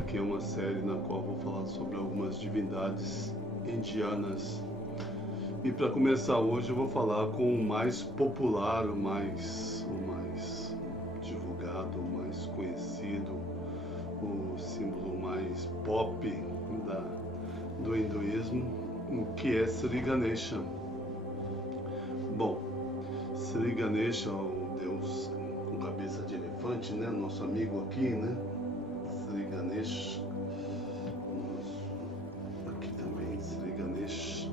aqui é uma série na qual vou falar sobre algumas divindades indianas. E para começar hoje eu vou falar com o mais popular, o mais divulgado, o mais conhecido, o símbolo mais pop do hinduísmo, que é Sri Ganesha. Bom, Sri Ganesha, o deus com cabeça de elefante, né? Nosso amigo aqui, né? Sri Ganesha. Aqui também, Sri Ganesha.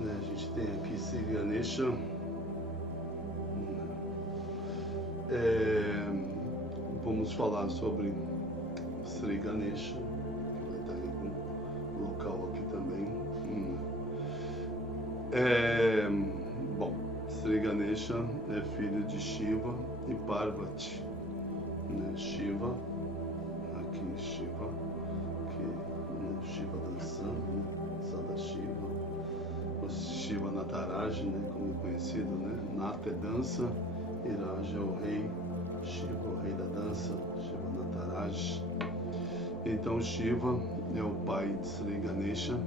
Né? A gente tem aqui Sri Ganesha. Vamos falar sobre Sri Ganesha, que vai estar em algum local aqui também. Bom, Sri Ganesha é filho de Shiva e Parvati. Né? Shiva, aqui Shiva, Shiva dançando, né? Sadashiva, o Shiva Nataraj, né? Como é conhecido, né? Nata é dança, e Raja é o rei, Shiva é o rei da dança, Shiva Nataraj. Então Shiva é o pai de Sri Ganesha.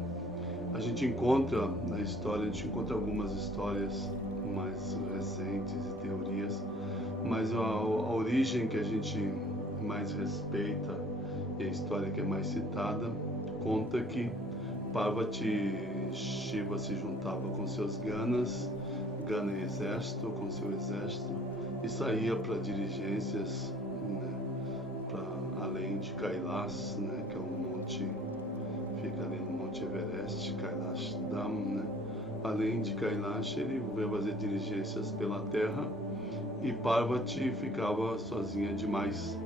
A gente encontra na história, a gente encontra algumas histórias mais recentes e teorias, mas a origem que a gente mais respeita e a história que é mais citada conta que Parvati Shiva se juntava com seus Ganas, Gana é exército, com seu exército, e saía para diligências, né, para além de Kailash, né, que é um monte, fica ali no Monte Everest, Kailash Dham, né? Além de Kailash, ele veio fazer diligências pela terra e Parvati ficava sozinha demais.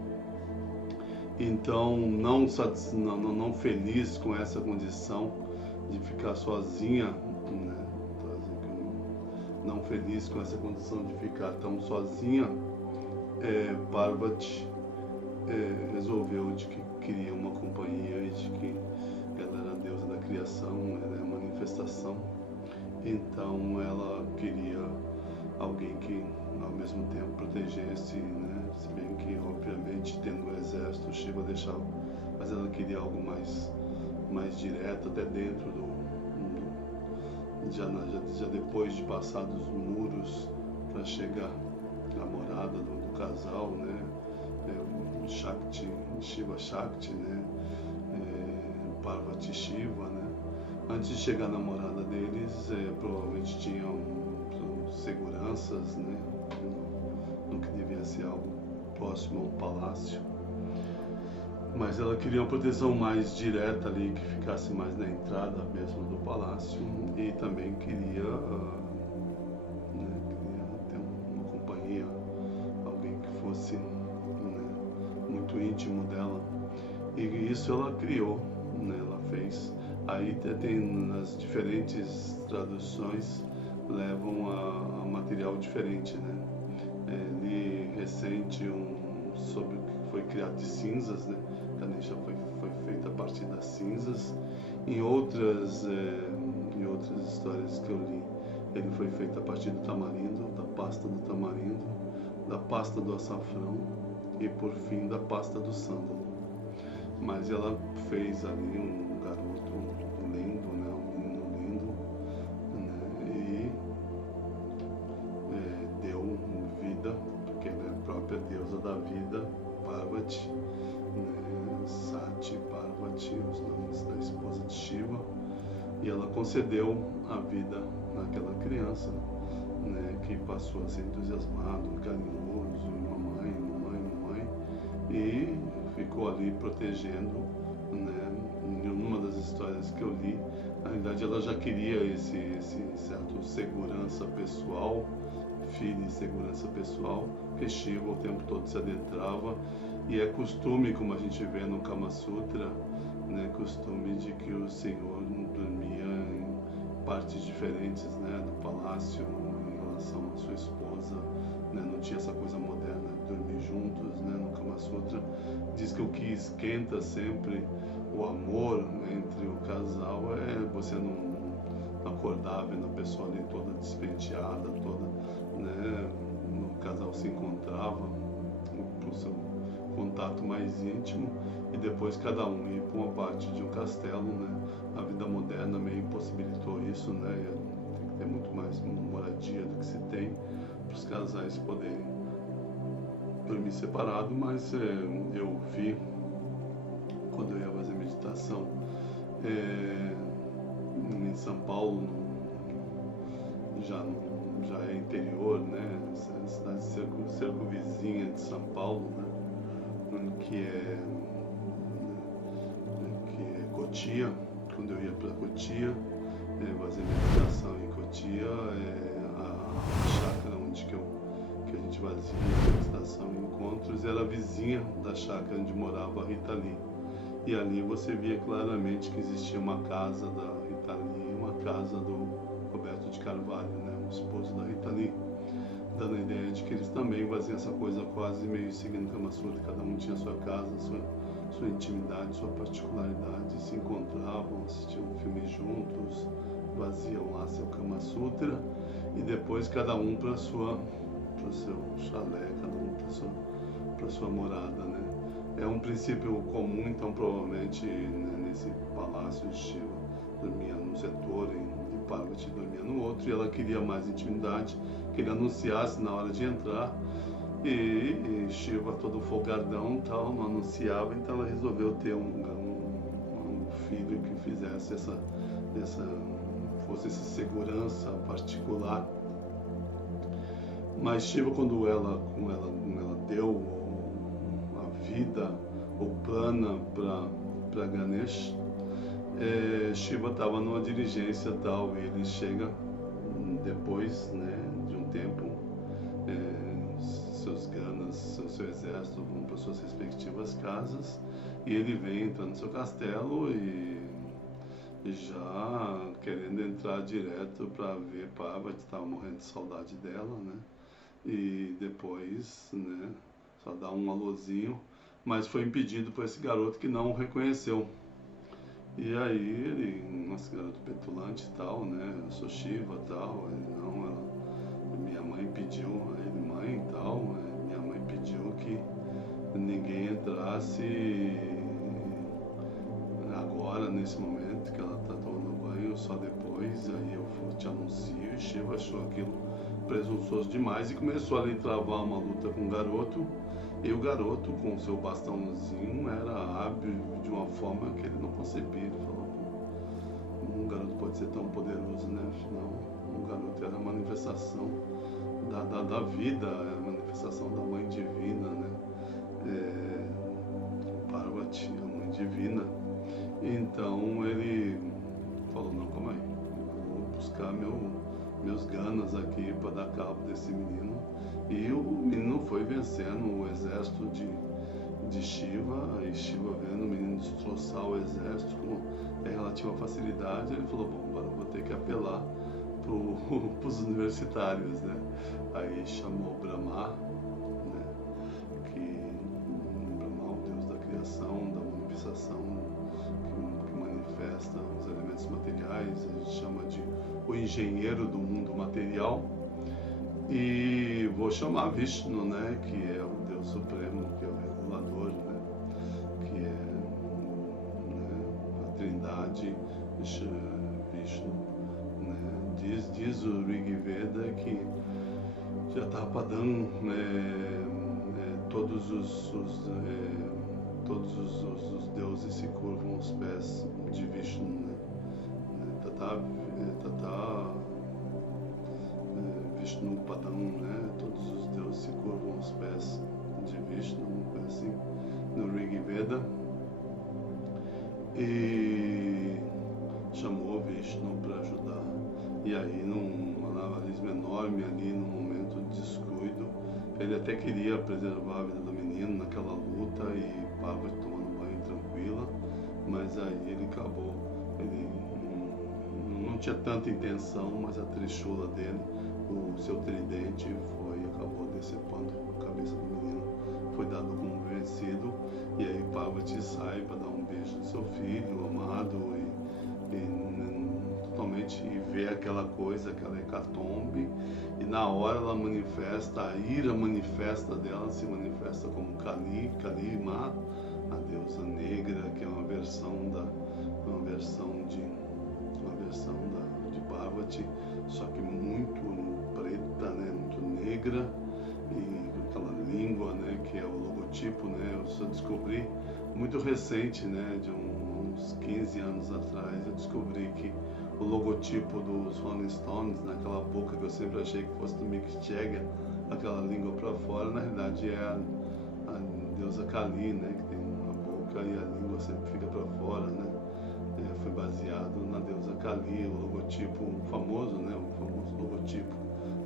Então, não feliz com essa condição de ficar sozinha, né? Não feliz com essa condição de ficar tão sozinha, Parvati resolveu de que queria uma companhia e de que ela era a deusa da criação, ela é a manifestação. Então ela queria alguém que ao mesmo tempo protegesse, né? Se bem que obviamente tendo o exército Shiva deixava, mas ela queria algo mais direto, até dentro já depois de passar dos muros para chegar à morada do casal, né? Shakti, Shiva Shakti, né? Parvati Shiva, né? Antes de chegar na morada deles, provavelmente tinham seguranças, né? No que devia ser algo próximo ao palácio. Mas ela queria uma proteção mais direta ali, que ficasse mais na entrada mesmo do palácio, e também queria ter uma companhia, alguém que fosse, né, muito íntimo dela. E isso ela criou, né? Ela fez. Aí tem nas diferentes traduções levam a material diferente, né? Li recente sobre o que foi criado de cinzas, né? Ganesha foi feita a partir das cinzas. Em outras histórias que eu li, ele foi feito a partir do tamarindo, da pasta do tamarindo, da pasta do açafrão e por fim da pasta do sândalo. Mas ela fez ali um garoto lindo, né? Um menino lindo, né? E deu vida, porque ela é a própria deusa da vida, Parvati, né? Sati, Parvati, os nomes da esposa de Shiva, e ela concedeu a vida naquela criança, né? Que passou a ser entusiasmado, carinhoso, mamãe, e ficou ali protegendo, né? Em uma das histórias que eu li, na verdade ela já queria esse certo segurança pessoal, filho e segurança pessoal, que Shiva o tempo todo se adentrava, e é costume, como a gente vê no Kama Sutra, né? Costume de que o Senhor dormia em partes diferentes, né? Do palácio em relação à sua esposa, né? Não tinha essa coisa moderna de dormir juntos, né? No Kama Sutra diz que o que esquenta sempre o amor entre o casal é você não acordar vendo a pessoa ali toda despenteada, toda, né? O casal se encontrava com contato mais íntimo, e depois cada um ir para uma parte de um castelo, né? A vida moderna meio impossibilitou isso, né? Tem que ter muito mais moradia do que se tem para os casais poderem dormir separado, mas eu vi, quando eu ia fazer meditação em São Paulo, já é interior, né? Cidade cerco vizinha de São Paulo, né? Que é Cotia. Quando eu ia para Cotia, fazer meditação em Cotia, a chácara onde que a gente fazia meditação e encontros era vizinha da chácara onde morava a Rita Lee. E ali você via claramente que existia uma casa da Rita Lee, uma casa do Roberto de Carvalho, né, o esposo da Rita Lee, dando a ideia de que eles também faziam essa coisa quase meio seguindo Kama Sutra, cada um tinha sua casa, sua intimidade, sua particularidade, se encontravam, assistiam filmes juntos, faziam lá seu Kama Sutra, e depois cada um para o seu chalé, cada um para sua morada, né? É um princípio comum, então provavelmente, né, nesse palácio de Shiva dormia num setor e Parvati dormia no outro, e ela queria mais intimidade, que ele anunciasse na hora de entrar, e Shiva, todo folgardão, tal, não anunciava, então ela resolveu ter um filho que fizesse fosse essa segurança particular. Mas Shiva, quando ela deu a vida, o prana para Ganesh, Shiva estava numa diligência tal, e ele chega depois, né, de um tempo, seus ganas, seu exército vão para suas respectivas casas, e ele vem entrando no seu castelo e já querendo entrar direto para ver Parvati, estava morrendo de saudade dela, né? E depois, né, só dá um alôzinho, mas foi impedido por esse garoto que não o reconheceu. E aí ele, nossa, garoto petulante e tal, né, eu sou Shiva e tal, minha mãe pediu, ele, mãe e tal, minha mãe pediu que ninguém entrasse agora, nesse momento que ela está tomando banho, só depois, aí eu te anuncio, e Shiva achou aquilo presunçoso demais e começou ali a travar uma luta com o garoto, e o garoto, com seu bastãozinho, era hábil de uma forma que ele não concebia. Ele falou, um garoto pode ser tão poderoso, né? Afinal, o garoto era a manifestação da vida, era a manifestação da Mãe Divina, né? Parvati, a Mãe Divina. Então ele falou, não, calma aí, eu vou buscar meus ganas aqui para dar cabo desse menino. E o menino foi vencendo o exército de Shiva, e Shiva vendo o menino destroçar o exército com relativa facilidade, ele falou, bom, agora eu vou ter que apelar para os universitários, né? Aí chamou Brahma, né? Brahma, o deus da criação, da manifestação, que manifesta os elementos materiais, a gente chama de o engenheiro do mundo material. E vou chamar Vishnu, né, que é o Deus Supremo, que é o regulador, né, que é, né, a Trindade, Vishnu, né, diz o Rig Veda que já está padando, todos os deuses se curvam aos pés de Vishnu, né, Vishnu Padam, né? Todos os deuses se curvam aos pés de Vishnu, assim, no Rig Veda. E chamou Vishnu para ajudar. E aí, num malabarismo enorme ali, num momento de descuido, ele até queria preservar a vida do menino naquela luta, e Parvati tomando banho tranquila, mas aí ele acabou, ele não tinha tanta intenção, mas a trishula dele, o seu tridente, acabou decepando a cabeça do menino, foi dado como vencido, e aí Parvati sai para dar um beijo no seu filho amado, e totalmente e vê aquela coisa, aquela hecatombe, e na hora ela manifesta, a ira manifesta dela, se manifesta como Kali, Kalima, a deusa negra, que é uma versão de Parvati, só que muito preta, né, muito negra, e aquela língua, né, que é o logotipo, né, eu só descobri muito recente, né, de uns 15 anos atrás, eu descobri que o logotipo dos Rolling Stones, naquela boca que eu sempre achei que fosse do Mick Jagger, aquela língua para fora, na realidade é a deusa Kali, né, que tem uma boca e a língua sempre fica para fora, né. Foi baseado na deusa Kali, o logotipo famoso, né, o famoso logotipo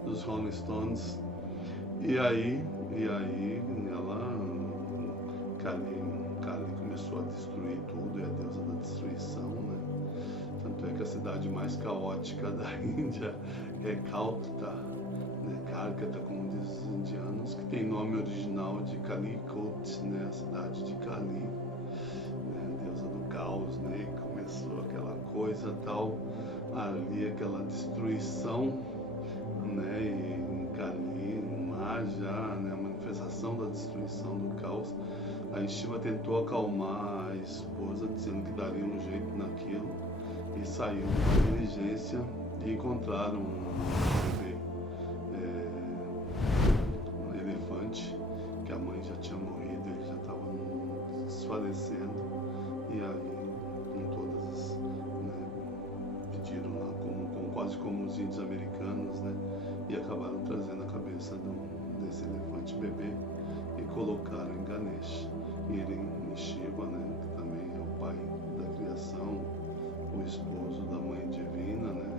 dos Rolling Stones. E aí ela, Kali começou a destruir tudo, é a deusa da destruição, né. Tanto é que a cidade mais caótica da Índia é Calcutá, né, Calcutá, como dizem os indianos, que tem nome original de Kalikot, né, a cidade de Kali, né, deusa do caos, né. Começou aquela coisa tal, ali aquela destruição, né, e Kali, já, né, a manifestação da destruição do caos. Aí Shiva tentou acalmar a esposa, dizendo que daria um jeito naquilo, e saiu uma diligência e encontraram um bebê, um elefante, que a mãe já tinha morrido, ele já estava desfalecendo, e aí pediram lá, quase como os índios americanos, né? E acabaram trazendo a cabeça desse elefante bebê e colocaram em Ganesh. E ele em Shiva, né? Que também é o pai da criação, o esposo da mãe divina, né?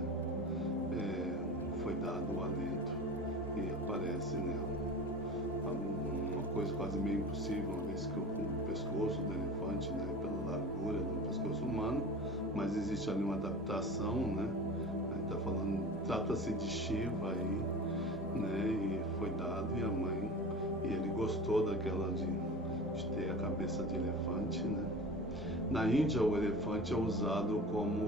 Foi dado o alento e aparece, né? Uma coisa quase meio impossível, uma vez que o pescoço do elefante, né? Pela largura do pescoço humano, mas existe ali uma adaptação, né? Está falando, trata-se de Shiva aí, né? E foi dado, e a mãe, e ele gostou daquela de ter a cabeça de elefante, né? Na Índia, o elefante é usado como,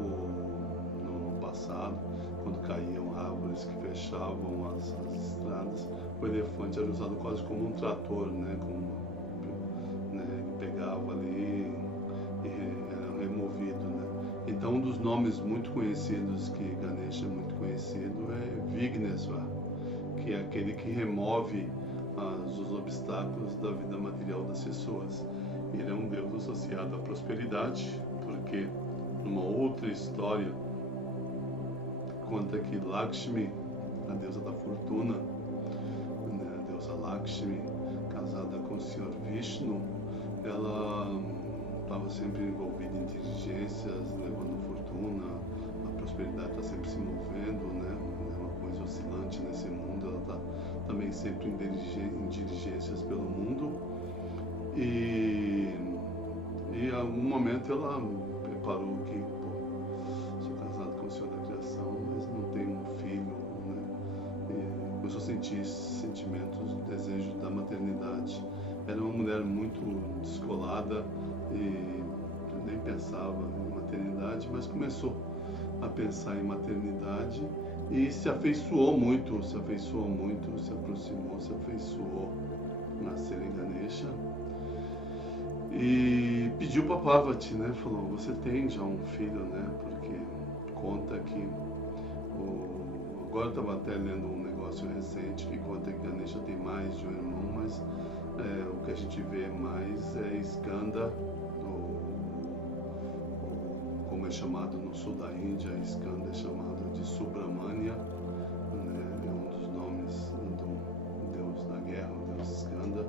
no passado, quando caíam árvores que fechavam as estradas, o elefante era usado quase como um trator, né? Ele pegava ali e era removido, né? Então, um dos nomes muito conhecidos, que Ganesha é muito conhecido, é Vignesvar, que é aquele que remove os obstáculos da vida material das pessoas. Ele é um deus associado à prosperidade, porque numa outra história conta que Lakshmi, a deusa da fortuna, né, a deusa Lakshmi, casada com o Senhor Vishnu, ela estava sempre envolvida em diligências, levando fortuna, a prosperidade está sempre se movendo, né? É uma coisa oscilante nesse mundo, ela está também sempre em diligências pelo mundo, e em algum momento ela preparou que, sou casado com o Senhor da criação, mas não tenho um filho, né? E começou a sentir sentimentos, desejos da maternidade. Era uma mulher muito descolada e nem pensava em maternidade, mas começou a pensar em maternidade e se afeiçoou muito, se aproximou, se afeiçoou na Sri Ganesha e pediu para Parvati, né? Falou, você tem já um filho, né? Porque conta que agora eu estava até lendo um negócio recente que conta que Ganesha tem mais de um irmão, mas o que a gente vê mais é Skanda, como é chamado no sul da Índia, Skanda é chamado de Subramania, né? É um dos nomes do deus da guerra, o deus Skanda.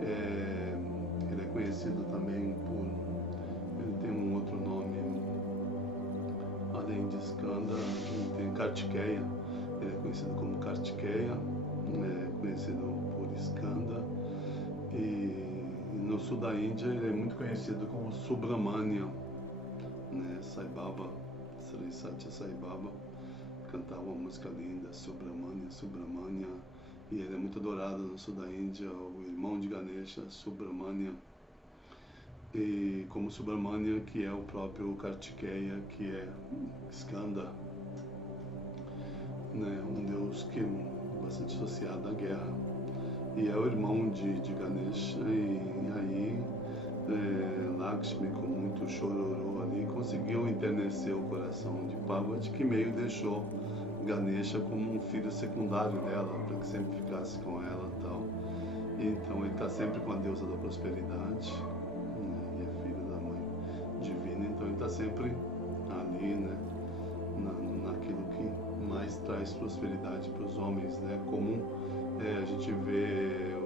Ele é conhecido também ele tem um outro nome, além de Skanda, ele tem Kartikeya, ele é conhecido como Kartikeya, conhecido por Skanda, e no sul da Índia ele é muito conhecido como Subramania, né? Sai Baba, Sri Satya Sai Baba cantava uma música linda, Subramania, Subramania, e ele é muito adorado no sul da Índia, o irmão de Ganesha, Subramania. e como Subramanya, que é o próprio Kartikeya, que é Skanda, né, um deus que é bastante associado à guerra, e é o irmão de Ganesha, e aí Lakshmi, com muito chororô ali, conseguiu enternecer o coração de Parvati, que meio deixou Ganesha como um filho secundário dela, para que sempre ficasse com ela e tal. Então ele está sempre com a deusa da prosperidade, né, e é filho da mãe divina, então ele está sempre ali, né, naquilo que mais traz prosperidade para os homens, né, comum. A gente vê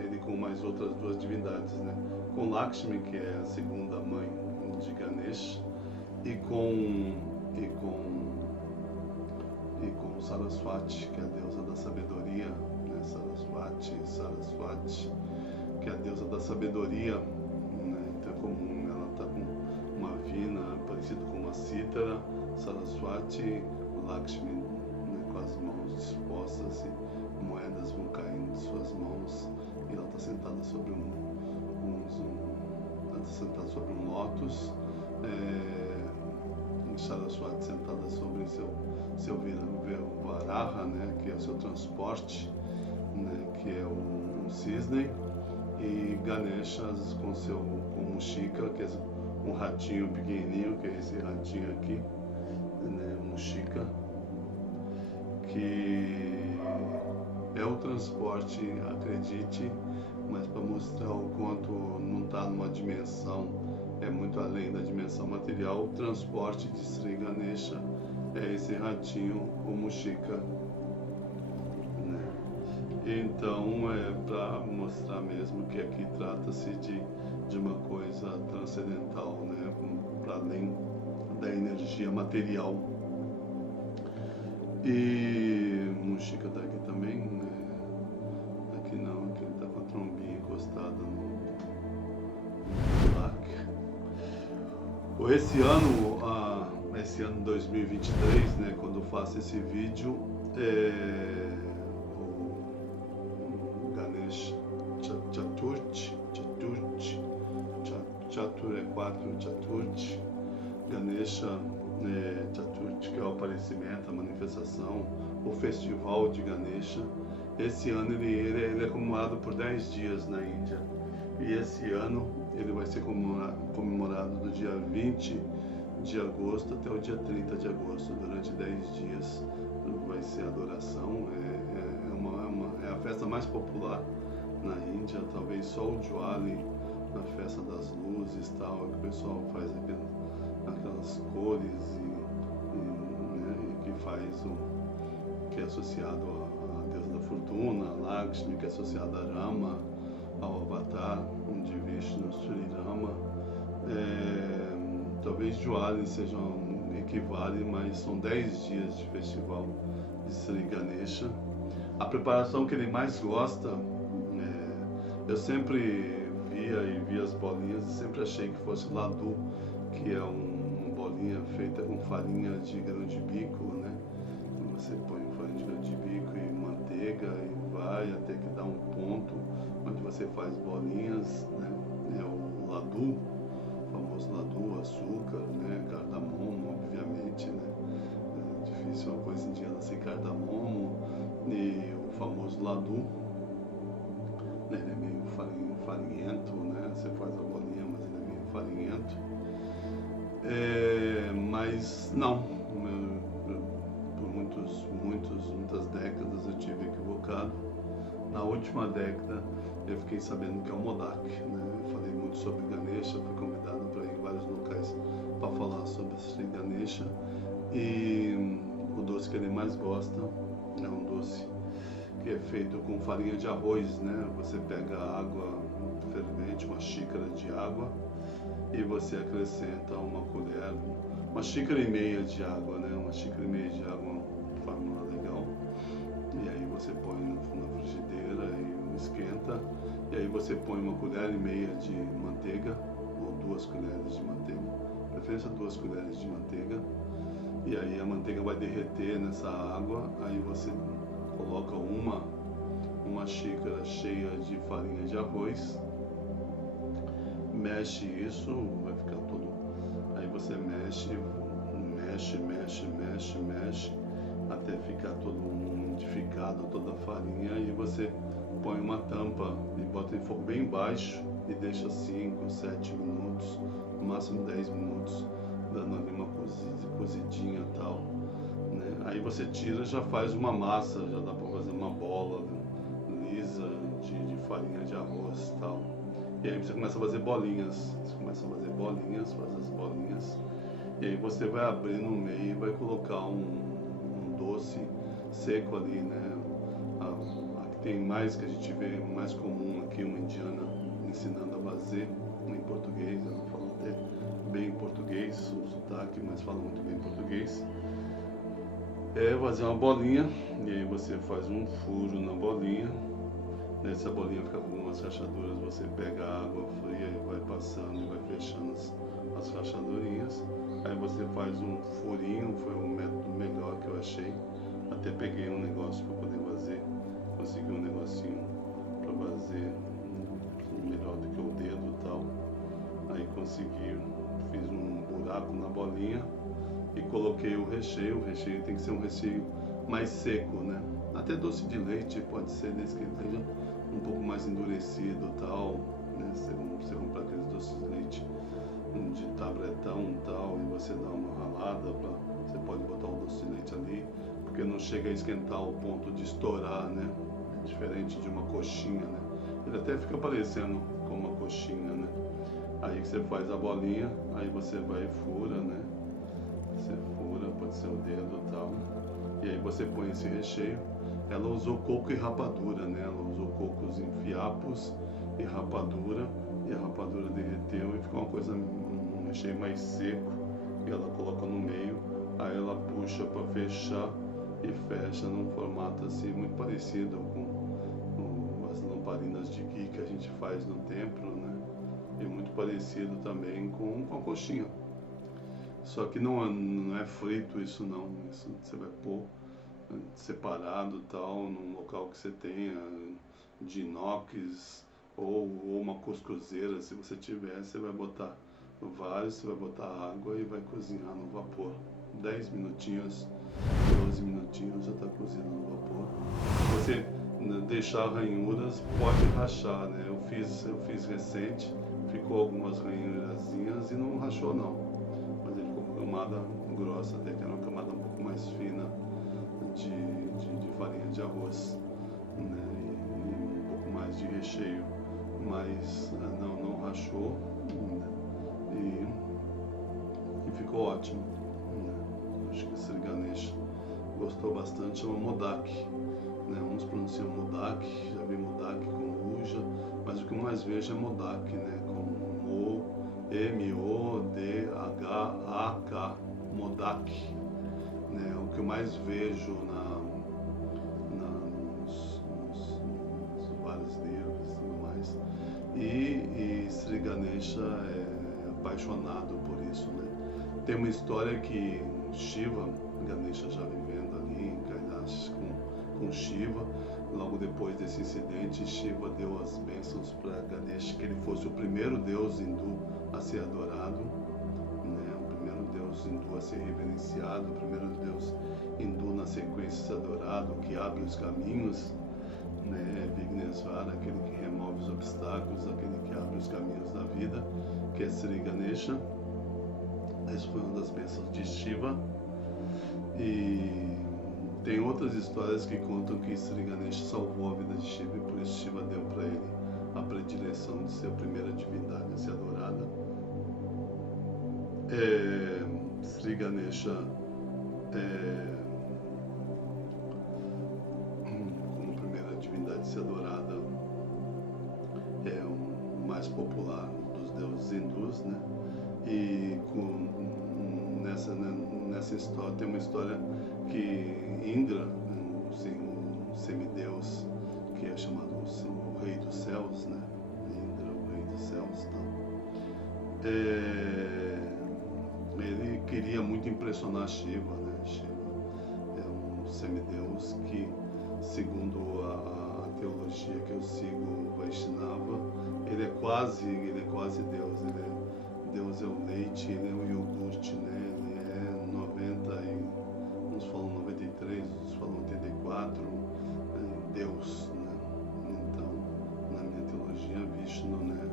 ele com mais outras duas divindades, né, com Lakshmi, que é a segunda mãe de Ganesha, e com Saraswati, que é a deusa da sabedoria, né, Saraswati, que é a deusa da sabedoria, né, então é comum, ela está com uma vina parecida com uma cítara, Saraswati, Lakshmi, né, com as mãos dispostas, e moedas vão caindo de suas mãos, e ela está sentada sobre um lótus, Saraswati sentada sobre seu Varaha, né, que é o seu transporte, né, que é um cisne, e Ganesha com Mushika, que é um ratinho pequenininho, que é esse ratinho aqui, né, Mushika, que é o transporte, acredite, mas para mostrar o quanto não está numa dimensão, é muito além da dimensão material. O transporte de Sri Ganesha é esse ratinho, o Mushika, né? Então é para mostrar mesmo que aqui trata-se de uma coisa transcendental, né, para além da energia material. E Mushika está aqui também, né? Aqui não, aqui ele está com a trombinha encostada no plaque. Esse ano 2023, né, quando eu faço esse vídeo, o Ganesh Chaturthi, Chatur é 4, Chaturthi, Ganesha Chaturthi, que é o aparecimento, a manifestação, o festival de Ganesha. Esse ano ele é comemorado por 10 dias na Índia, e esse ano ele vai ser comemorado do dia 20 de agosto até o dia 30 de agosto, durante 10 dias vai ser adoração, é a festa mais popular na Índia, talvez só o Diwali, a festa das luzes e tal, que o pessoal faz aquelas cores né, que faz que é associado à deusa da fortuna, a Lakshmi, que é associado a Rama, ao Avatar de Vishnu, Sri Rama. Talvez Diwali equivale, mas são 10 dias de festival de Sri Ganesha. A preparação que ele mais gosta, eu sempre via as bolinhas e sempre achei que fosse Ladu, que é uma bolinha feita com farinha de grão de bico, né? Então você põe farinha de grão de bico e manteiga e vai até que dá um ponto onde você faz bolinhas, né? É o Ladu, o famoso Ladu, açúcar, né? Cardamomo, obviamente, né? É difícil uma coisa indiana sem cardamomo, e o famoso Ladu, né? Ele é meio farinhento, né? Você faz a bolinha, mas ele é meio farinhento. Mas não, por muitas décadas eu tive equivocado. Na última década eu fiquei sabendo que é o Modak, né? Eu falei muito sobre Ganesha, fui convidado para ir em vários locais para falar sobre Sri Ganesha, e o doce que ele mais gosta é um doce que é feito com farinha de arroz, né? Você pega água fervente, uma xícara de água, e você acrescenta uma xícara e meia de água, né? Uma xícara e meia de água, uma fórmula legal. E aí você põe na frigideira e esquenta. E aí você põe uma colher e meia de manteiga, ou 2 colheres de manteiga, preferência 2 colheres de manteiga. E aí a manteiga vai derreter nessa água. Aí você coloca uma xícara cheia de farinha de arroz, mexe isso, vai ficar todo. Aí você mexe, até ficar todo umidificado, toda a farinha, e você põe uma tampa e bota em fogo bem baixo e deixa 5, 7 minutos, no máximo 10 minutos, dando ali uma cozidinha e tal, né? Aí você tira, já faz uma massa, já dá para fazer uma bola, né, lisa de farinha de arroz e tal. E aí você começa a fazer bolinhas, faz as bolinhas, e aí você vai abrir no meio e vai colocar um doce seco ali, né? A que tem mais, que a gente vê mais comum aqui, uma indiana ensinando a fazer em português, ela fala até bem em português, o sotaque, mas fala muito bem em português. É fazer uma bolinha, e aí você faz um furo na bolinha. Nessa bolinha fica com umas rachaduras, você pega a água fria e vai passando e vai fechando as rachadurinhas. Aí você faz um furinho, foi um método melhor que eu achei. Até peguei um negócio para poder fazer, consegui um negocinho para fazer melhor do que o dedo e tal. Aí consegui, fiz um buraco na bolinha e coloquei o recheio. O recheio tem que ser um recheio mais seco, né? Até doce de leite pode ser, desde que ele esteja um pouco mais endurecido e tal, né? Você comprar aqueles doces de leite de tabletão e tal, e você dá uma ralada, você pode botar um doce de leite ali, porque não chega a esquentar ao ponto de estourar, né? Diferente de uma coxinha, né? Ele até fica parecendo com uma coxinha, né? Aí que você faz a bolinha, aí você vai e fura, né? Você fura, pode ser o dedo e tal, e aí você põe esse recheio. Ela usou coco e rapadura, né? Ela usou cocos em fiapos e rapadura, e a rapadura derreteu e ficou uma coisa, um recheio mais seco, e ela coloca no meio, aí ela puxa para fechar e fecha num formato assim muito parecido com as lamparinas de ghee que a gente faz no templo, né? E muito parecido também com a coxinha. Só que não é frito isso não, isso você vai pôr separado tal, num local que você tenha de inox ou uma cuscuzeira, se você tiver, você vai botar vários, você vai botar água e vai cozinhar no vapor. 10 minutinhos, 12 minutinhos já está cozido no vapor. Você deixar ranhuras, pode rachar, né? Eu fiz recente, ficou algumas ranhurazinhas e não rachou não, mas ele ficou com camada grossa, até que era uma camada um pouco mais fina de farinha de arroz, né? E um pouco mais de recheio, mas não rachou, né? E ficou ótimo, né? Acho que Sri Ganesha gostou bastante, chama Modak, né? Uns pronunciam Modak, já vi Modak com Uja, mas o que eu mais vejo é Modak, né? Com M-O-D-H-A-K, Modak, né? O que eu mais vejo nos vários livros e tudo mais. E Sri Ganesha é apaixonado por isso, né? Tem uma história que Shiva, Ganesha já vivendo ali em Kailash com Shiva, logo depois desse incidente, Shiva deu as bênçãos para Ganesha, que ele fosse o primeiro deus hindu a ser adorado, né? O primeiro deus hindu a ser reverenciado, o primeiro deus hindu na sequência a ser adorado, que abre os caminhos, né? Vignesvara, aquele que remove os obstáculos, aquele que abre os caminhos da vida, que é Sri Ganesha. Essa foi uma das bênçãos de Shiva. E tem outras histórias que contam que Sri Ganesha salvou a vida de Shiva, e por isso Shiva deu para ele a predileção de ser a primeira divindade a ser adorada. Sri Ganesha como primeira divindade a ser adorada é o mais popular dos deuses hindus, né? E nessa história tem uma história que Indra, um semideus que é chamado o rei dos céus, né? Indra, o rei dos céus, então, ele queria muito impressionar Shiva, né? Shiva é um semideus que, segundo a teologia que eu sigo, Vaishnava, ele é quase Deus, leite, ele é o iogurte, né? Ele é 90 e uns falam 93, outros falam 84, Deus, né? Então, na minha teologia, Vishnu, né?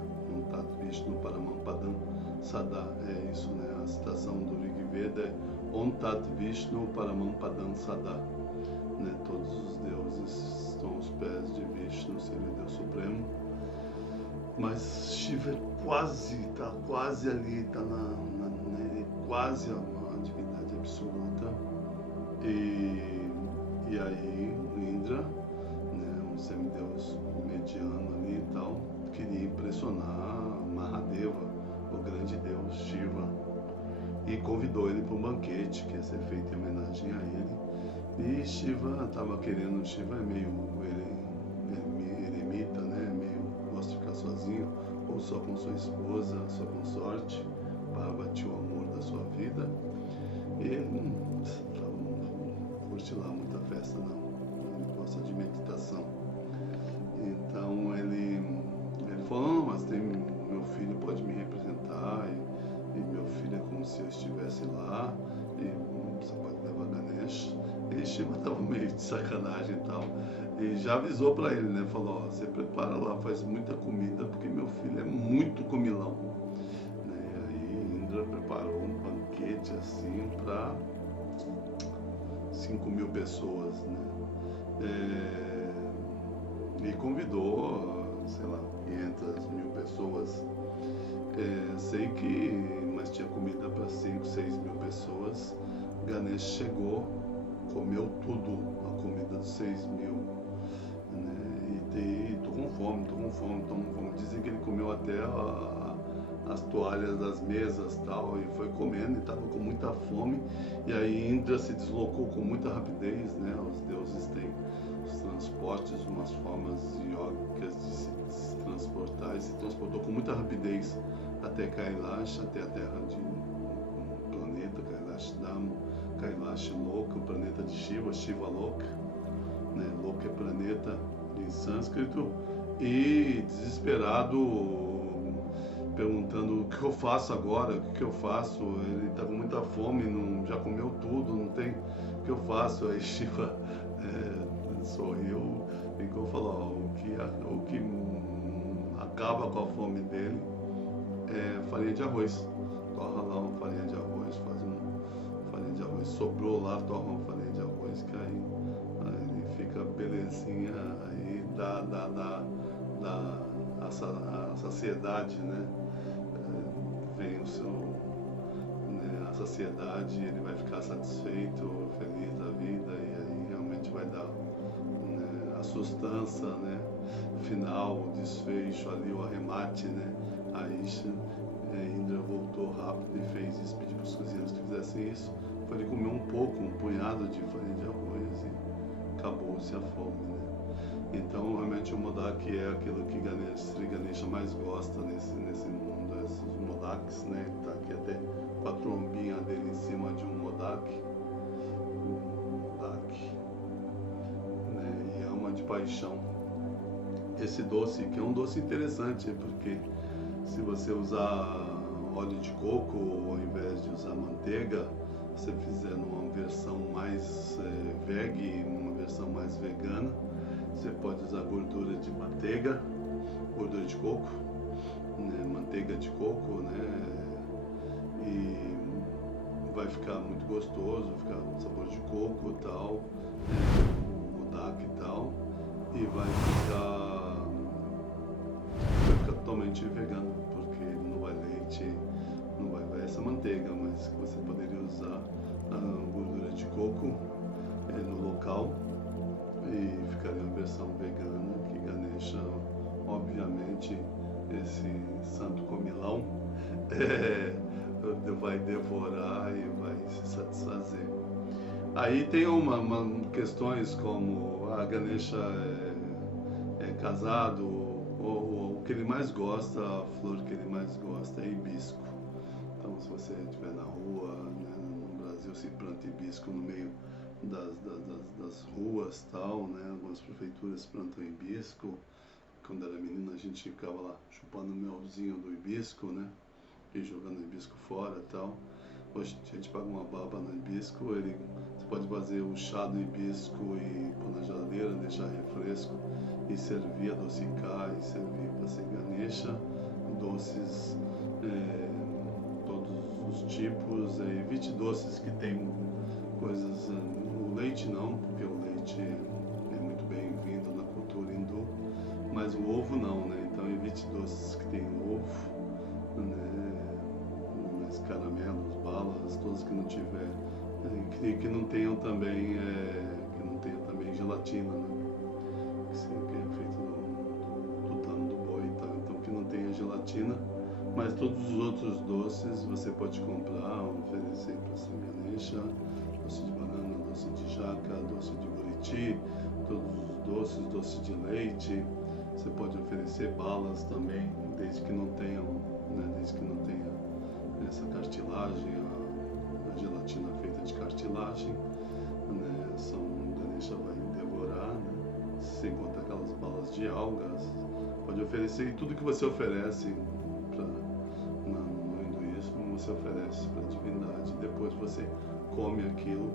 Tat Vishnu Paramampadam Sada, é isso, né? A citação do Rig Veda é Om Tat Vishnu Paramampadam Sada, né? Todos os deuses estão aos pés de Vishnu, ele é Deus Supremo. Mas Shiva está quase ali, está quase a divindade absoluta. E aí Indra, né, um semideus mediano ali e tal, queria impressionar Mahadeva, o grande deus Shiva, e convidou ele para um banquete que ia ser feito em homenagem a ele. E Shiva estava querendo, Shiva é meio eremita, né, meio gosta de ficar sozinho, ou só com sua esposa, só com sorte, para bater o amor da sua vida. E ele não curte lá muita festa, não. Ele gosta de meditação. Então ele falou, não, mas meu filho pode me representar, e meu filho é como se eu estivesse lá, e você pode levar Ganesh. E Shiva estava meio de sacanagem e tal. E já avisou para ele, né? Falou, ó, você prepara lá, faz muita comida, porque meu filho é muito comilão. Né? E aí Indra preparou um banquete assim para 5.000 pessoas, né? E convidou, sei lá, 500.000 pessoas. Sei que, mas tinha comida para 5, 6.000 pessoas. Ganesh chegou, comeu tudo, a comida dos 6.000, né? E tô com fome. Dizem que ele comeu até as toalhas das mesas tal, e foi comendo e estava com muita fome. E aí Indra se deslocou com muita rapidez, né? Os deuses têm os transportes, umas formas iógicas de se transportar, e se transportou com muita rapidez até Kailash, até a terra de um planeta, Kailash Dham, Kailash Loka, o planeta de Shiva, Shiva Loka, né? Loka é planeta em sânscrito, e desesperado, perguntando o que eu faço agora, o que eu faço, ele está com muita fome, já comeu tudo, não tem o que eu faço. Aí Shiva sorriu e falou, ó, o que acaba com a fome dele é farinha de arroz. Torra lá uma farinha de arroz, faz uma farinha de arroz, sobrou lá, torra uma farinha de arroz, que aí ele fica belezinha, aí dá a saciedade, né? Vem o seu, né, a saciedade, ele vai ficar satisfeito, feliz da vida, e aí realmente vai dar, né, a sustância, né, final, o desfecho ali, o arremate, né? Aí Indra voltou rápido e fez isso, pediu para os cozinheiros que fizessem isso. Foi ele comer um pouco, um punhado de farinha de arroz, e acabou-se a fome, né? Então, realmente, o modak é aquilo que Sri Ganesha mais gosta nesse mundo, esses modaks, né? Está aqui até com a trombinha dele em cima de um modak, né? E ama de paixão esse doce, que é um doce interessante, porque se você usar óleo de coco ao invés de usar manteiga, se você fizer numa versão mais veg, uma versão mais vegana, você pode usar gordura de manteiga, gordura de coco, né, manteiga de coco, né, e vai ficar muito gostoso, ficar com sabor de coco e tal, modak e tal, e vai ficar totalmente vegano, porque não vai leite, não vai essa manteiga, mas você poderia usar a gordura de coco no local, e ficaria uma versão vegana, que Ganesha, obviamente, esse santo comilão, vai devorar e vai se satisfazer. Aí tem questões como a Ganesha é casado, ou o que ele mais gosta, a flor que ele mais gosta é hibisco. Então, se você estiver na rua, né, no Brasil se planta hibisco no meio das ruas, tal, né? Algumas prefeituras plantam hibisco. Quando era menino, a gente ficava lá chupando o melzinho do hibisco, né? ir jogando o hibisco fora e tal. Hoje a gente paga uma baba no hibisco, você pode fazer o chá do hibisco e pôr na geladeira, deixar refresco e servir, adocicar e servir para ser Ganesha, doces, todos os tipos, evite doces que tem coisas, o leite não, porque o leite é muito bem-vindo na cultura hindu, mas o ovo não, né? Então evite doces que tem ovo, né? Mas caramelos, balas, todos que não tiver, que não tenham também, gelatina, né? Que é feito do dano do boi e tal, então que não tenha gelatina, mas todos os outros doces você pode comprar, oferecer para Sri Ganesha, doce de banana, doce de jaca, doce de buriti, todos os doces, doce de leite. Você pode oferecer balas também, desde que não tenham, né, desde que não tenha essa cartilagem, a gelatina feita de cartilagem, né, o Ganesha vai devorar, né, sem contar aquelas balas de algas. Pode oferecer, e tudo que você oferece no hinduísmo, você oferece para a divindade. Depois você come aquilo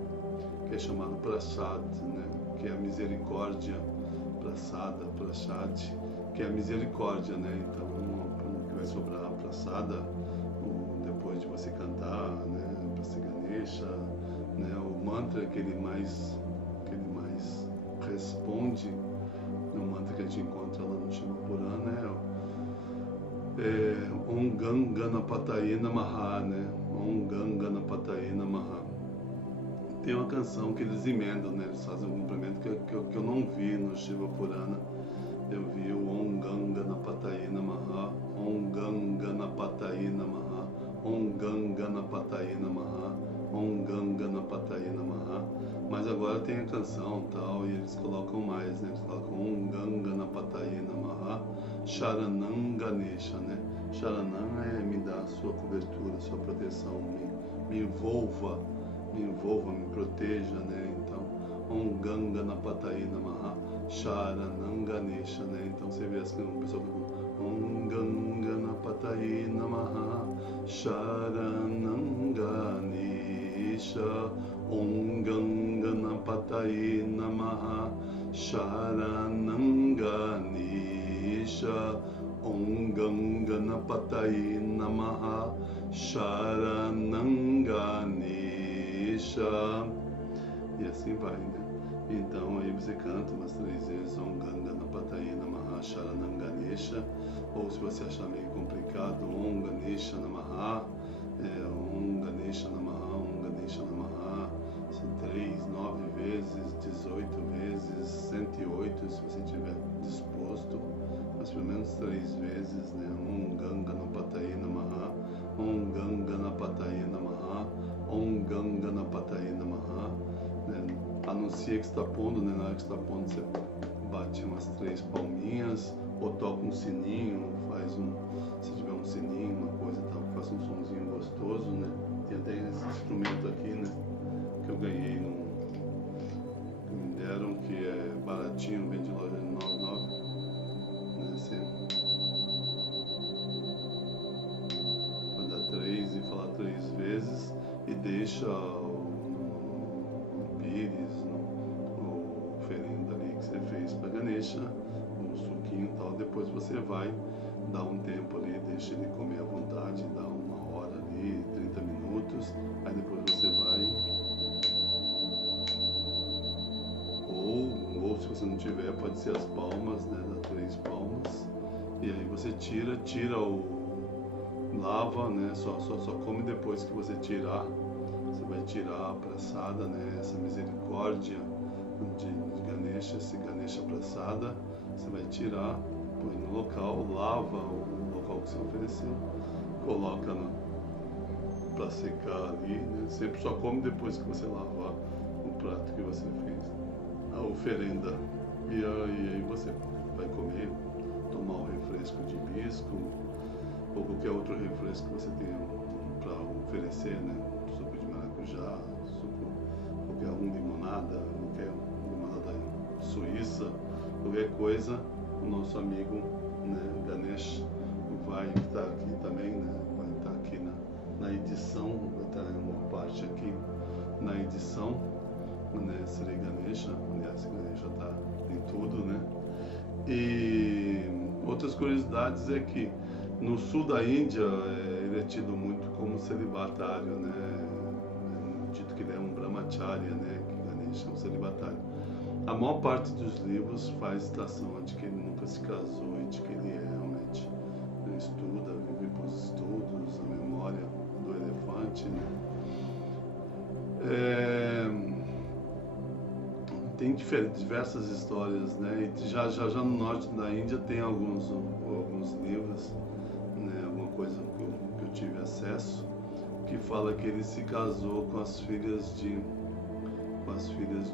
que é chamado prasad, né, que é a misericórdia. Prasad, que é a misericórdia, né? Então, o que vai sobrar prasada, depois de você cantar, né, para ser Ganesha, né, o mantra que ele mais responde, o mantra que a gente encontra lá no Shiva Purana é Om Gam Ganapataye Namaha, né? Om Gam Ganapataye Namaha. Tem uma canção que eles emendam, né? Eles fazem um complemento que eu não vi no Shiva Purana. Eu vi o Om Gam Ganapataye Namaha, Om Gam Ganapataye Namaha, Om Gam Ganapataye Namaha, Om Gam Ganapataye Namaha. Mas agora tem a canção e tal, e eles colocam mais, né? Eles colocam Om Gam Ganapataye Namaha, Sharanam Ganesha, né? Sharanam me dá a sua cobertura, a sua proteção, me envolva, me proteja, né? Então, Om Gam Ganapataye Namaha, Sharanam Ganesha, né? Então você vê assim, o pessoal fala Om Gam Ganapataye Namaha, Sharanam Ganesha, Om Gam Ganapataye Namaha, Sharanam Ganesha, Om Gam Ganapataye Namaha, Sharanam Ganesha. E assim vai, né? Então aí você canta umas 3 vezes Om Gam Ganapataye Namaha, Sharanam Ganesha, ou se você achar meio complicado, Om Ganesha Namaha, Om Ganesha Namaha, Om Ganesha Namaha, 3, 9 vezes, 18 vezes, 108 se você estiver disposto, mas pelo menos 3 vezes, né? Om Gam Ganapataye Namaha, Om Gam Ganapataye Namaha, Om Gam Ganapataye Namaha, né? Anuncia que está pondo, né? Na hora que está pondo, você bate umas 3 palminhas, ou toca um sininho, se tiver um sininho, uma coisa e tal, faz um sonzinho gostoso, né? Tem até esse instrumento aqui, né? Que eu ganhei que me deram, que é baratinho, vem de loja de 99, né? Você pode dar 3 e falar 3 vezes e deixa o pires, o oferenda ali que você fez para Ganesha, o suquinho e tal. Depois você vai dar um tempo ali, deixa ele comer à vontade, dá 1 hora ali, 30 minutos, aí depois você vai, ou se você não tiver, pode ser as palmas, né, dá 3 palmas, e aí você tira lava, né, só come depois que você tirar. Você vai tirar a prasada, né, essa misericórdia de Ganesha, esse Ganesha prasada, você vai tirar, põe no local, lava o local que você ofereceu, coloca para secar ali, né, sempre só come depois que você lavar o prato que você fez, a oferenda, e aí você vai comer, tomar um refresco de hibisco, ou qualquer outro refresco que você tenha para oferecer, né? Suco de maracujá, qualquer limonada, qualquer limonada suíça, qualquer coisa, o nosso amigo, né, Ganesh vai estar aqui também, né? Vai estar aqui edição, está uma parte aqui na edição, né, Sri Ganesha, aliás, Ganesha está em tudo, né? E outras curiosidades é que no sul da Índia ele é tido muito como celibatário, né? Dito que ele é um brahmacharya, né? Que Ganesha é um celibatário. A maior parte dos livros faz citação de que ele nunca se casou e de que ele realmente estuda, vive para os estudos, a memória do elefante, né? Tem diversas histórias, né? E já no norte da Índia tem alguns livros, né? Alguma coisa que eu tive acesso, que fala que ele se casou com as filhas de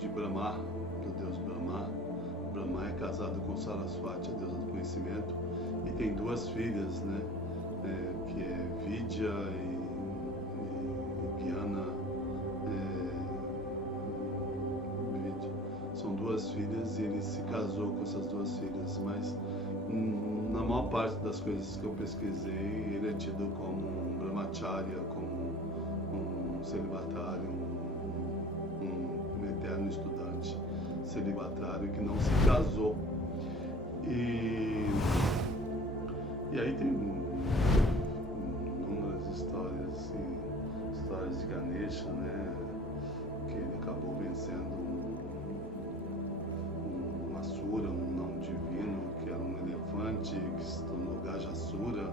Brahma, do deus Brahma. Brahma é casado com Saraswati, a deusa do conhecimento, e tem duas filhas, né? Que é Vidya e Gyana. São duas filhas e ele se casou com essas duas filhas, mas na maior parte das coisas que eu pesquisei, ele é tido como um brahmacharya, como um celibatário, um eterno estudante celibatário que não se casou. E aí tem inúmeras histórias, assim, histórias de Ganesha, né, que ele acabou vencendo um Asura, um não divino, que era um elefante, que se tornou Gajasura,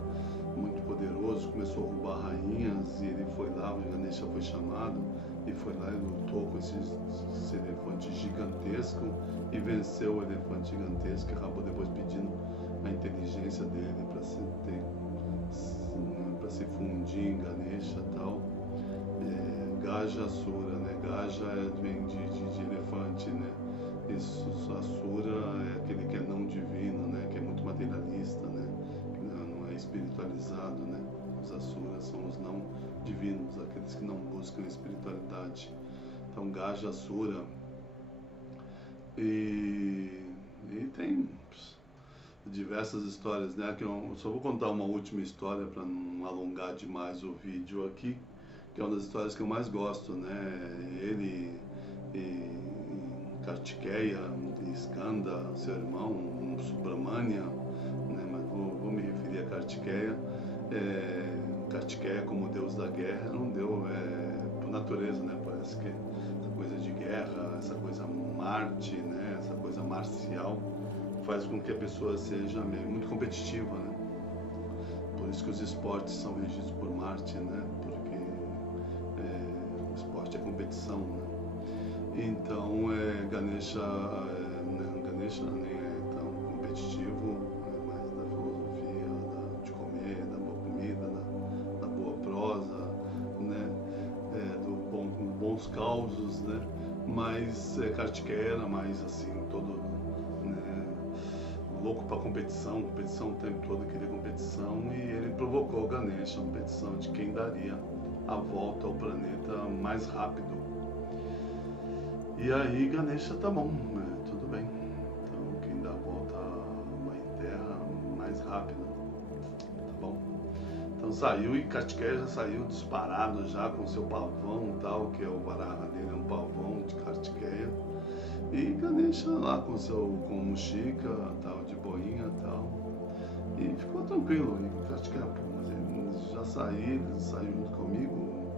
muito poderoso, começou a roubar rainhas, e ele foi lá, o Ganesha foi chamado, e foi lá e lutou com esse elefante gigantesco, e venceu o elefante gigantesco, e acabou depois pedindo a inteligência dele para se fundir em Ganesha e tal. Gajasura, né? Gaja vem de elefante, né? Isso, Asura é aquele que é não divino, né? Que é muito materialista, né? Que não é espiritualizado, né? Os Asuras são os não divinos, aqueles que não buscam espiritualidade. Então, Gajasura. E tem diversas histórias, né? Que eu só vou contar uma última história para não alongar demais o vídeo aqui, que é uma das histórias que eu mais gosto, né? Ele e Kartikeya, e Skanda, seu irmão, um Subramanya, né? Mas vou me referir a Kartikeya. Kartikeya, como deus da guerra, não deu por natureza, né? Parece que essa coisa de guerra, essa coisa Marte, né? Essa coisa marcial faz com que a pessoa seja muito competitiva, né? Por isso que os esportes são regidos por Marte, né? Porque o esporte é competição, né? Então, Ganesha nem é tão competitivo, é mais da filosofia, de comer, da boa comida, da boa prosa, né? Bons causos, né? Mas Kartikeya era mais assim, todo, né, louco para competição o tempo todo, queria competição, e ele provocou Ganesha, uma competição de quem daria a volta ao planeta mais rápido. E aí Ganesha, tá bom, né, tudo bem, então quem dá a volta à Mãe Terra mais rápido, tá bom. Então saiu, e Kartikeya já saiu disparado já com seu pavão e tal, que é o Varaha dele, é um pavão de Kartikeya. E Ganesha lá com Mushika, tal, de boinha e tal. E ficou tranquilo. E Kartikeya, mas ele já saiu junto comigo.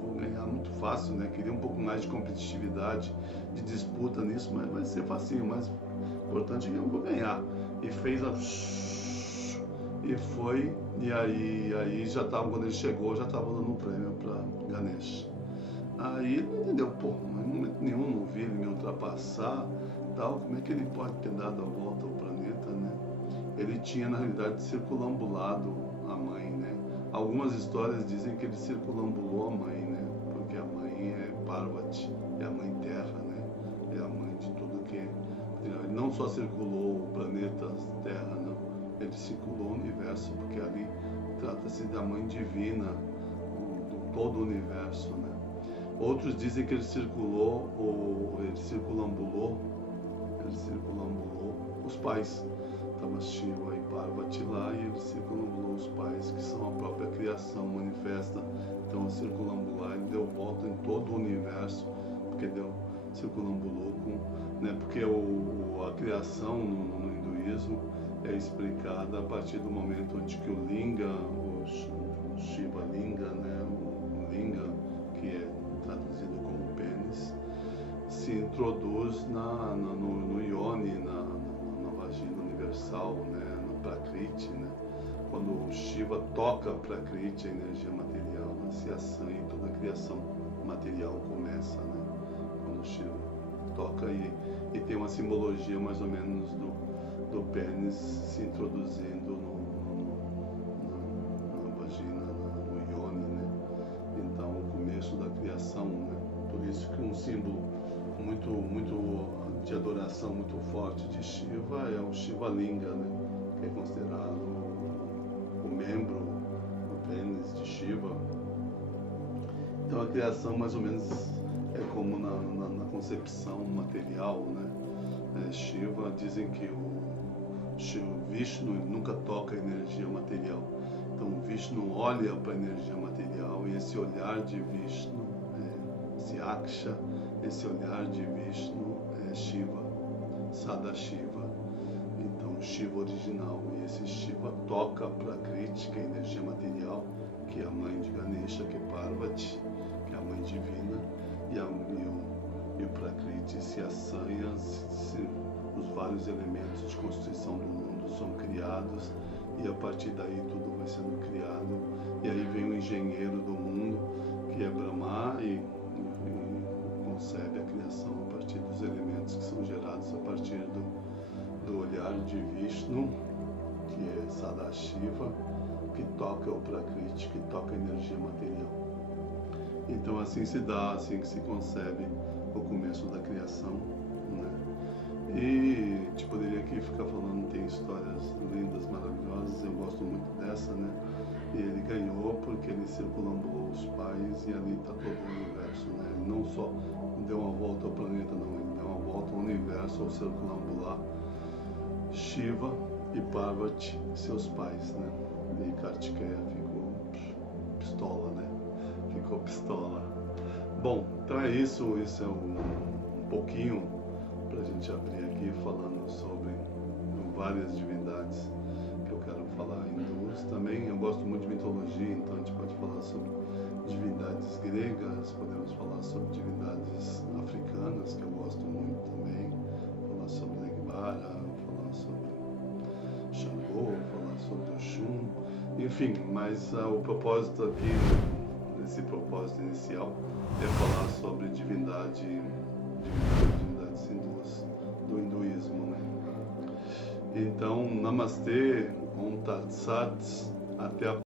Vou ganhar muito fácil, né? Queria um pouco mais de competitividade, de disputa nisso, mas vai ser facinho. Mas o importante é que eu vou ganhar. E fez e foi, e aí já tava, quando ele chegou, já estava dando um prêmio para Ganesha. Aí ele não entendeu, mas em momento nenhum não vi ele me ultrapassar, tal, como é que ele pode ter dado a volta ao planeta, né? Ele tinha, na realidade, circulambulado a mãe, né? Algumas histórias dizem que ele circulambulou a mãe, né? Porque a mãe é Parvati, é a mãe Terra, né? É a mãe de tudo que... Ele não só circulou o planeta Terra, não. Ele circulou o universo, porque ali trata-se da mãe divina, do todo o universo, né? Outros dizem que ele circulambulou os pais. Estava Shiva e Parvati lá, e ele circulambulou os pais, que são a própria criação. criação manifesta. Então o circulambular ele deu volta em todo o universo, porque circulambulou né? Porque a criação no hinduísmo é explicada a partir do momento onde que o Linga, o Shiva Linga, né? O Linga, que é traduzido como pênis, se introduz no Yoni, na vagina universal, né? No Prakriti, né? Quando o Shiva toca Prakriti, a energia material, nasce a sangue e toda a criação material começa, né? Quando o Shiva toca e tem uma simbologia mais ou menos do pênis se introduzindo na vagina, no Yoni, né? Então, o começo da criação, né? Por isso que um símbolo muito de adoração muito forte de Shiva é o Shiva Linga, né? Que é considerado o membro, o pênis de Shiva. Então, a criação mais ou menos é como na concepção material, né? Shiva, dizem que o Vishnu nunca toca a energia material. Então, o Vishnu olha para a energia material e esse olhar de Vishnu, esse Aksha, esse olhar de Vishnu é Shiva, Sadashiva. Então, Shiva original. E esse Shiva toca para a Prakriti, que é a energia material, que é a mãe de Ganesha, que é Parvati, que é a mãe divina, e o Prakriti se assanha, os vários elementos de constituição do mundo são criados, e a partir daí tudo vai sendo criado. E aí vem o engenheiro do mundo, que é Brahma, e concebe a criação a partir dos elementos que são gerados a partir do olhar de Vishnu, que é Sadashiva, que toca o Prakriti, que toca a energia material. Então assim se dá, assim que se concebe o começo da criação, né? E te poderia aqui ficar falando, tem histórias lindas, maravilhosas, eu gosto muito dessa, né? E ele ganhou porque ele circulambulou os pais e ali está todo o universo, né? Ele não só deu uma volta ao planeta, não, ele deu uma volta ao universo ao circulambular Shiva e Parvati, seus pais, né? E Kartikeya ficou pistola, né? Ficou pistola. Bom, então é isso é um pouquinho para a gente abrir aqui falando sobre várias divindades que eu quero falar hindus também. Eu gosto muito de mitologia, então a gente pode falar sobre divindades gregas, podemos falar sobre divindades africanas, que eu gosto muito também, falar sobre Legbara, falar sobre Xangô, falar sobre Oxum, enfim, mas o propósito aqui, esse propósito inicial, é falar sobre divindades hindus, do hinduísmo, né? Então, Namastê, Om Tat Sat, até a